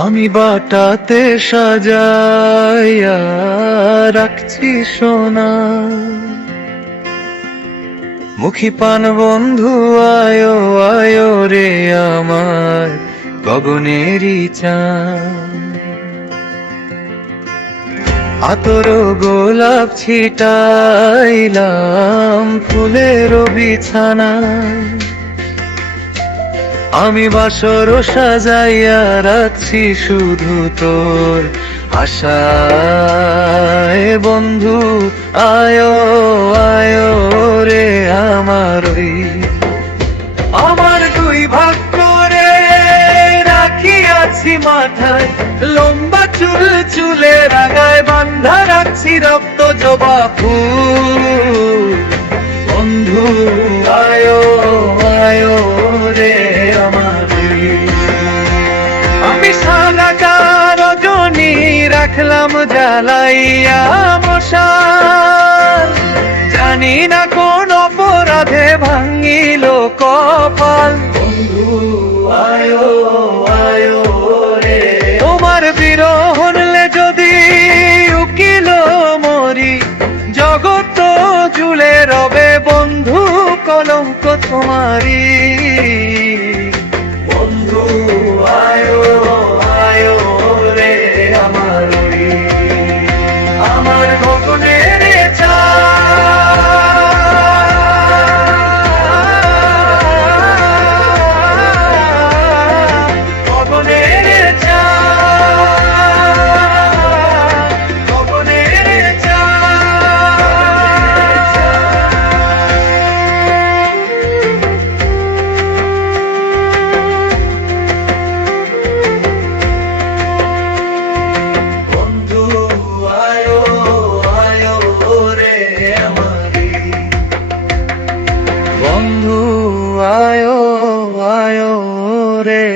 আমি বাটাতে সাজাইয়া রাখছি সোনা, মুখী পান বন্ধু আয়ো আয়ো রে আমার গগনেরই চাঁদ। আতর গোলাপ ছিটাইলাম ফুলের বিছানায়, আমি বাসর সাজাইয়া রাখছি শুধু তোর আশায়। বন্ধু আয়ো আয়ো রে আমার আমার দুই ভাগ করে রাখিয়াছি মাথায়, লম্বা চুল চুলে রাগায় বান্ধা রাখছি রক্ত জবা ফুল। বন্ধু আয়ো আয়ো রে আমার, আমি সারাটা রজনী রাখলাম জ্বালাইয়া মশাল, জানি না কোন অপরাধে ভাঙিল কপাল। বন্ধু আয়ো আয়ো রে, তোমার বিরহ হলে যদি উকিল মরি, জগৎ জুড়ে রবে বন্ধু কলঙ্ক তোমারি। বন্ধু আয়ো আয়ো রে আমার, আমার গগনের চাঁদ, গগনের চাঁদ, গগনের চাঁদ। বন্ধু আয়ো আয়ো রে আমার, বন্ধু আয়ো আয়ো রে